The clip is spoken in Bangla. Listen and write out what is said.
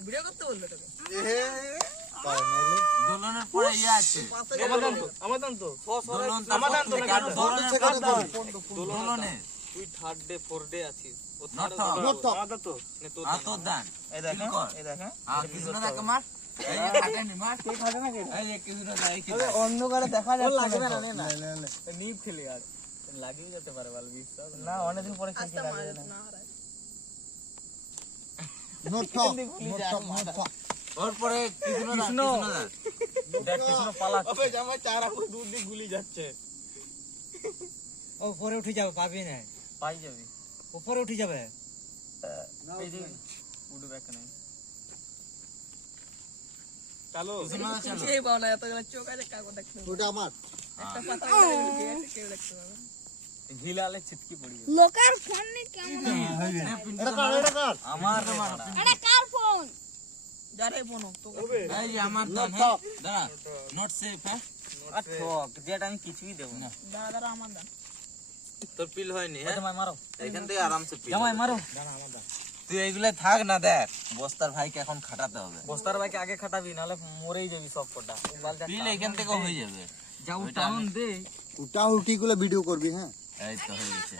ভিডিও করতে বললো তোকে দোলনের পরে ইয়ে আছে আমার দান তো দোলনে তুই থার্ড ডে ফোর ডে আছিস ও নট আমার তো তোর দান এই দেখেন এই দেখেন কৃষ্ণ দাকে মার এই যে থাকেনি মার কে খাবে না কে এই যে কৃষ্ণ দা এই কি অন্ধকারে দেখা যাচ্ছে লাগবে না না না নিপ খেলে আর লাগিয়ে যেতে পারে বল বিশ্বাস না অনেকদিন পরে খেতে লাগবে না ওর পরে কৃষ্ণ দা দেখ কৃষ্ণ পালাচ্ছে ওবে জামাই চার আপু দুধ দিয়ে গুলি যাচ্ছে উপরে উঠে যাবে পাবি না পাই যাবি উপরে উঠে যাবে এই যে উঠবে কেন চলো কৃষ্ণ দা চলো সেই বাউলা এতগুলো চোখ আছে কাগজ দেখতে ওটা আমার একটা পাতা কেউ দেখতে পাবে ঘিলালে ছিটকি পড়ি লোকের ফোন নিয়ে কেমন এটা কার আমার এটা কার ফোন যারে বোনো তো এই যে আমার দান হ্যাঁ দাঁড়া নট সেফ হ্যাঁ আর ঠক যেটা আমি কিছুই দেব না দাঁড়া দাঁড়া আমার দান তোর পিল হয়নি হ্যাঁ জামাই মারো এখান থেকে আরামসে পিল জামাই মারো তুই এইগুলা থাক না দেখ বস্তার ভাইকে এখন খাটাতে হবে বস্তার বাইকে আগে খাটাবি নাহলে মরেই যাবি সব কটা পিল এখান থেকে হয়ে যাবে যাও টাউন দে উটা উটি গুলো ভিডিও করবি হ্যাঁ এই তো হয়ে গেছে